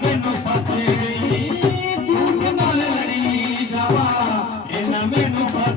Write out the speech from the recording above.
Menos fácil, tú que no le darías jamás, en la menos fácil.